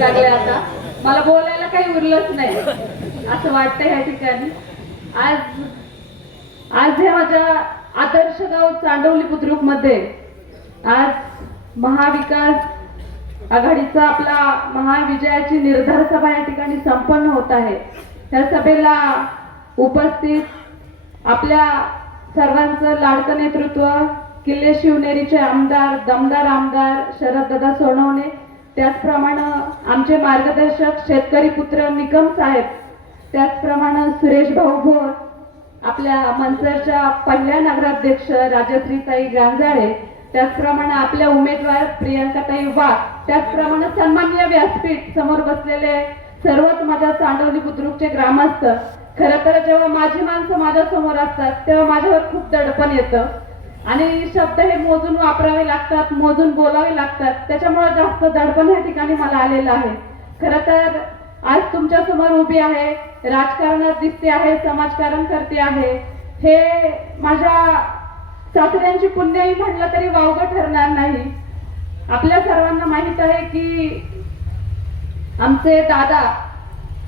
लागले आता मला बोलायला काही उरलंच नाही असं वाटतं ह्या ठिकाणी. आज आज हे माझ्या आदर्श गाव चांडवली बुद्रुक मध्ये आज महाविकास आघाडीचा आपला महाविजयाची निर्धार सभा या ठिकाणी संपन्न होत आहे. त्या सभेला उपस्थित आपल्या सर्वांचं लाडकं नेतृत्व किल्ले शिवनेरीचे आमदार दमदार आमदार शरददादा सोनवणे, त्याचप्रमाणे आमचे मार्गदर्शक शेतकरी पुत्र निकम साहेब, त्याचप्रमाणे सुरेश भाऊ भोर, आपल्या मनसरच्या पहिल्या नगराध्यक्ष राजश्रीताई गांजाळे, त्याचप्रमाणे आपल्या उमेदवार प्रियंकाताई वाघ, त्याचप्रमाणे सन्माननीय व्यासपीठ समोर बसलेले सर्वच माझ्या चांडवली बुद्रुकचे ग्रामस्थ. खरं तर जेव्हा माझी माणसं माझ्या समोर असतात तेव्हा माझ्यावर खूप दडपण येतं आणि शब्द हे मोजून वापरावे लागतात, मोजून बोलावे लागतात. त्याच्यामुळे जास्त दडपण या ठिकाणी मला आलेलं आहे. खरं तर आज तुमच्या समोर उभी आहे, राजकारणात दिसते आहे, समाजकारण करते आहे. हे माझ्या सासऱ्यांची पुण्याई म्हटलं तरी वावगं ठरणार नाही. आपल्या सर्वांना माहित आहे की आमचे दादा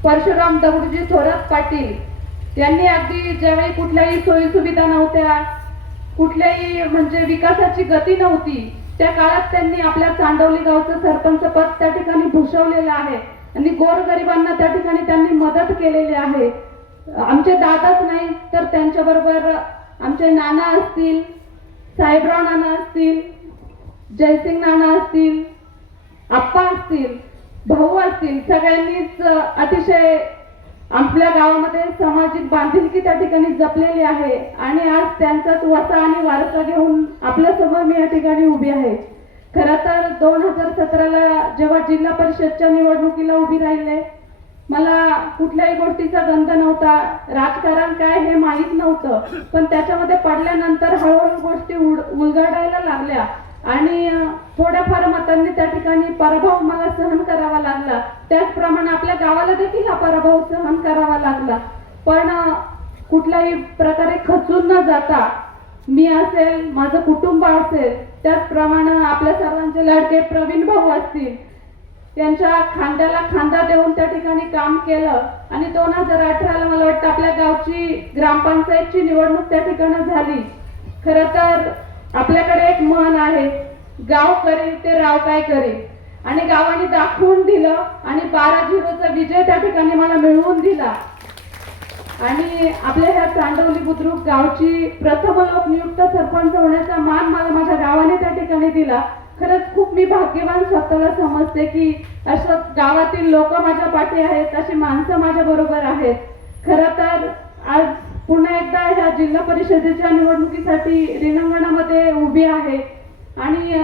परशुराम दगडूजी थोरात पाटील यांनी अगदी ज्यावेळी कुठल्याही सोयी सुविधा नव्हत्या, कुठल्याही म्हणजे विकासाची गती नव्हती, त्या काळात त्यांनी आपल्या चांडवली गावचं सरपंच पद त्या ठिकाणी भूषवलेलं आहे आणि गोरगरिबांना त्या ठिकाणी त्यांनी मदत केलेली आहे. आमचे दादाच नाही तर त्यांच्याबरोबर आमचे नाना असतील, साहेबराव नाना असतील, जयसिंग नाना असतील, आप्पा असतील, भाऊ असतील, सगळ्यांनीच अतिशय आपल्या गावामध्ये सामाजिक बांधिलकी त्या ठिकाणी जपलेली आहे आणि आज त्यांचाच वसा आणि वारसा घेऊन आपल्या समोर मी या ठिकाणी उभी आहे. खरं तर 2017ला जेव्हा जिल्हा परिषदच्या निवडणुकीला उभी राहिले, मला कुठल्याही गोष्टीचा गंध नव्हता, राजकारण काय हे माहीत नव्हतं, पण त्याच्यामध्ये पडल्यानंतर हळूहळू गोष्टी उलगडायला लागल्या आणि थोड्याफार मतांनी त्या ठिकाणी पराभव मला सहन करावा लागला. त्याचप्रमाणे आपल्या गावाला देखील हा पराभव सहन करावा लागला. पण कुठल्याही प्रकारे खचून न जाता मी असेल, माझं कुटुंब असेल, त्याचप्रमाणे आपल्या सर्वांचे लाडके प्रवीण भाऊ असतील, त्यांच्या खांद्याला खांदा देऊन त्या ठिकाणी काम केलं आणि 2018ला मला वाटतं आपल्या गावची ग्रामपंचायतची निवडणूक त्या ठिकाणी झाली. खरं तर आपल्याकडे एक म्हण आहे, गाव करेल ते राव काय करेल, आणि गावाने दाखवून दिलं आणि 12-0चा विजय त्या ठिकाणी मला मिळवून दिला आणि आपल्या ह्या चांडवली बुद्रुक गावची प्रथम लोकनियुक्त सरपंच होण्याचा मान मला माझ्या गावाने त्या ठिकाणी दिला. खरंच खूप मी भाग्यवान स्वतःला समजते की असं गावातील लोक माझ्या पाठी आहेत, अशी माणसं माझ्या बरोबर आहेत. खरं तर आज पुन्हा एकदा ह्या जिल्हा परिषदेच्या निवडणुकीसाठी रिंगणामध्ये उभी आहे आणि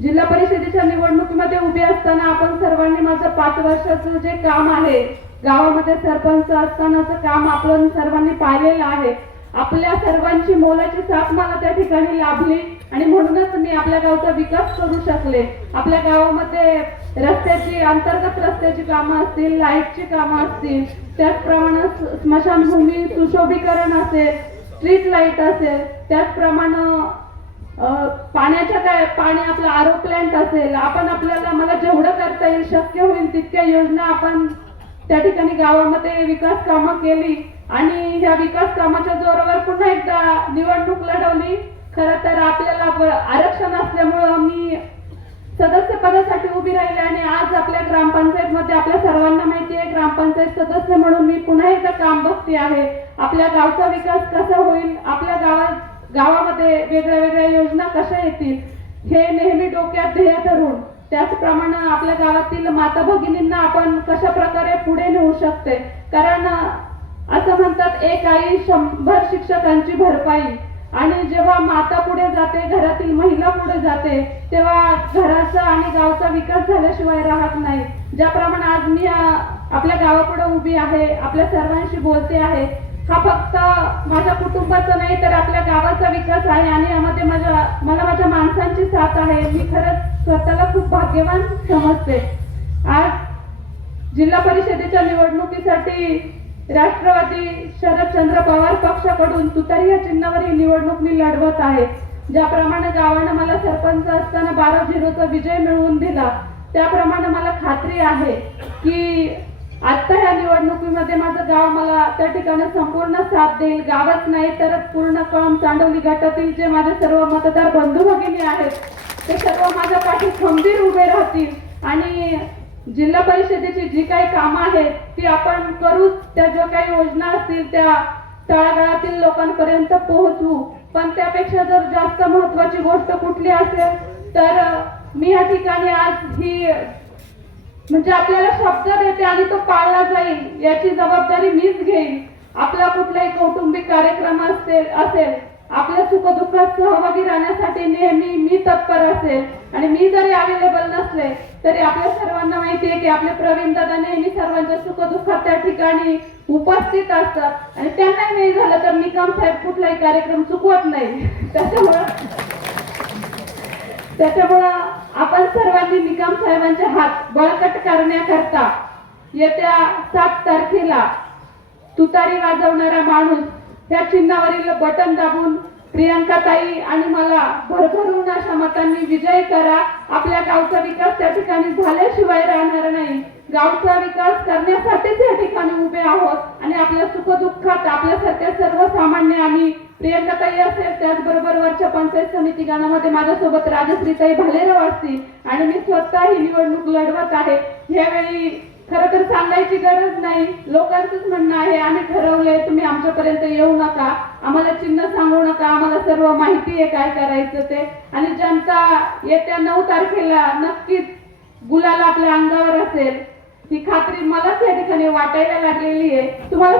जिल्हा परिषदेच्या निवडणुकीमध्ये उभी असताना आपण सर्वांनी माझं 5 वर्षाचं जे काम आहे, गावामध्ये सरपंच असतानाचं काम आपण सर्वांनी पाहिलेलं आहे. आपल्या सर्वांची मोलाची साथ मला त्या ठिकाणी लाभली आणि म्हणूनच मी आपल्या गावचा विकास करू शकले. आपल्या गावामध्ये रस्त्याची, अंतर्गत रस्त्याची कामं असतील, लाईटची कामं असतील, त्याचप्रमाणे स्मशानभूमी सुशोभीकरण असेल, स्ट्रीट लाईट असेल, त्याचप्रमाणे पाण्याच्या काय पाणी आपला आरो प्लांट असेल, आपण आपल्याला मला जेवढं करता येईल शक्य होईल तितक्या योजना आपण त्या ठिकाणी गावामध्ये विकास कामं केली आणि ह्या विकास कामाच्या जोरावर पुन्हा एकदा निवडणूक लढवली. खरं तर आपल्याला आरक्षण असल्यामुळं मी सदस्य पदासाठी उभी राहिले आणि आज आपल्या ग्रामपंचायत मध्ये आपल्या सर्वांना माहिती आहे, ग्रामपंचायत सदस्य म्हणून मी पुन्हा एकदा काम बघते आहे. आपल्या गावचा विकास कसा होईल, आपल्या गावामध्ये वेगळ्या वेगळ्या योजना कशा येतील हे नेहमी डोक्यात ध्येय धरून, त्याचप्रमाणे आपल्या गावातील माता भगिनींना आपण कशा प्रकारे पुढे नेऊ शकते. कारण असं म्हणतात, एक आई 100 शिक्षकांची भरपाई, आणि जेव्हा माता पुढे जाते, घरातील महिला पुढे जाते, तेव्हा घराचा आणि गावचा विकास झाल्याशिवाय राहत नाही. ज्याप्रमाणे आज मी आपल्या गावापुढे उभी आहे, आपल्या सर्वांशी बोलते आहे, हा फक्त माझ्या कुटुंबाचा नाही तर आपल्या गावाचा विकास आहे आणि यामध्ये मला माझ्या माणसांची साथ आहे. मी खरंच स्वतःला खूप भाग्यवान समजते. आज जिल्हा परिषदेच्या निवडणुकीसाठी राष्ट्रवादी शरदचंद्र पवार पक्षाकडून तुतारी या चिन्हावर ही निवडणूक मी लढवत आहे. ज्याप्रमाणे गावाने मला सरपंच असताना 12-0चा विजय मिळवून दिला, त्याप्रमाणे मला खात्री आहे गाव मला त्या ठिकाणी संपूर्ण साथ देईल. गावच नाही तर पूर्ण कळंब चांडवली गटातील जे माझे सर्व मतदार बंधू भगिनी आहेत ते सर्व माझ्या पाठी खंबीर उभे राहतील आणि जिल्हा परिषदेची जी काही कामं आहेत ती आपण करूच. त्या ज्या काही योजना असतील त्या तळागाळातील लोकांपर्यंत पोहोचवू. पण त्यापेक्षा जर जास्त महत्वाची गोष्ट कुठली असेल तर मी या ठिकाणी आज ही म्हणजे आपल्याला शब्द देते आणि तो पाळला जाईल याची जबाबदारी मीच घेईन. आपला कुठलाही कौटुंबिक कार्यक्रम असेल आपल्या सुखदुःखात सहभागी राहण्यासाठी नेहमी मी तत्पर असेल. आणि मी जरी अवेलेबल नसले तरी आपल्या सर्वांना माहिती आहे की आपले प्रवीण दादा नेहमी सर्वांच्या सुखदुःखात त्या ठिकाणी उपस्थित असतात आणि त्यांनाही नाही झालं तर निकम साहेब कुठलाही कार्यक्रम चुकवत नाही. त्याच्यामुळं आपण सर्वांनी निकम साहेबांचे हात बळकट करण्याकरता येत्या 7 तारखेला तुतारी वाजवणारा माणूस या चिन्हावरील बटन दाबून प्रियंकाताई आणि मला भरभरून अशा मतांनी विजयी करा. आपल्या गावचा विकास त्या ठिकाणी झाल्याशिवाय राहणार नाही. गावचा विकास करण्यासाठीच या ठिकाणी उभे आहोत आणि आपल्या सुखदुःखात आपल्यासारख्या सर्वसामान्य आणि प्रियंकाताई असेल त्याचबरोबर वरच्या पंचायत समिती गणामध्ये माझ्यासोबत राजश्रीताई भालेराव असतील आणि मी स्वतः ही निवडणूक लढवत आहे. यावेळी खरं तर सांगायची गरज नाही, लोकांचंच म्हणणं आहे आम्ही ठरवलंय तुम्ही आमच्यापर्यंत येऊ नका, आम्हाला चिन्ह सांगू नका, आम्हाला सर्व माहिती आहे काय करायचं ते. आणि जनता येत्या 9 तारखेला नक्कीच गुलाल आपल्या अंगावर असेल ही खात्री मलाच या ठिकाणी वाटायला लागलेली आहे. तुम्हाला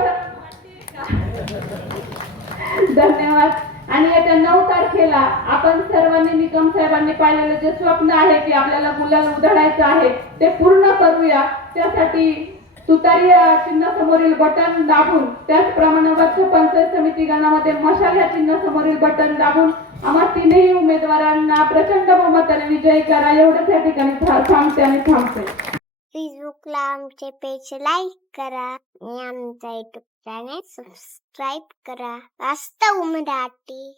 धन्यवाद. आणि येत्या 9 तारखेला आपण सर्वांनी निकम साहेबांनी पाहिलेलं जे स्वप्न आहे की आपल्याला गुलाल उधळायचं आहे ते पूर्ण करूया. त्यासाठी तुतारी चिन्ह समोरील बटन दाबून त्याचप्रमाणे वरच्या पंचायत समिती गणामध्ये मशाल या चिन्ह समोरील बटन दाबून आम्हा तिन्ही उमेदवारांना प्रचंड बहुमताने विजयी करा. एवढंच या ठिकाणी सांगते आणि थांबते. फेसबुकला आमचे पेज लाईक करा आणि आमचा युट्यूब चॅनेल सबस्क्राईब करा. वास्तव मराठी.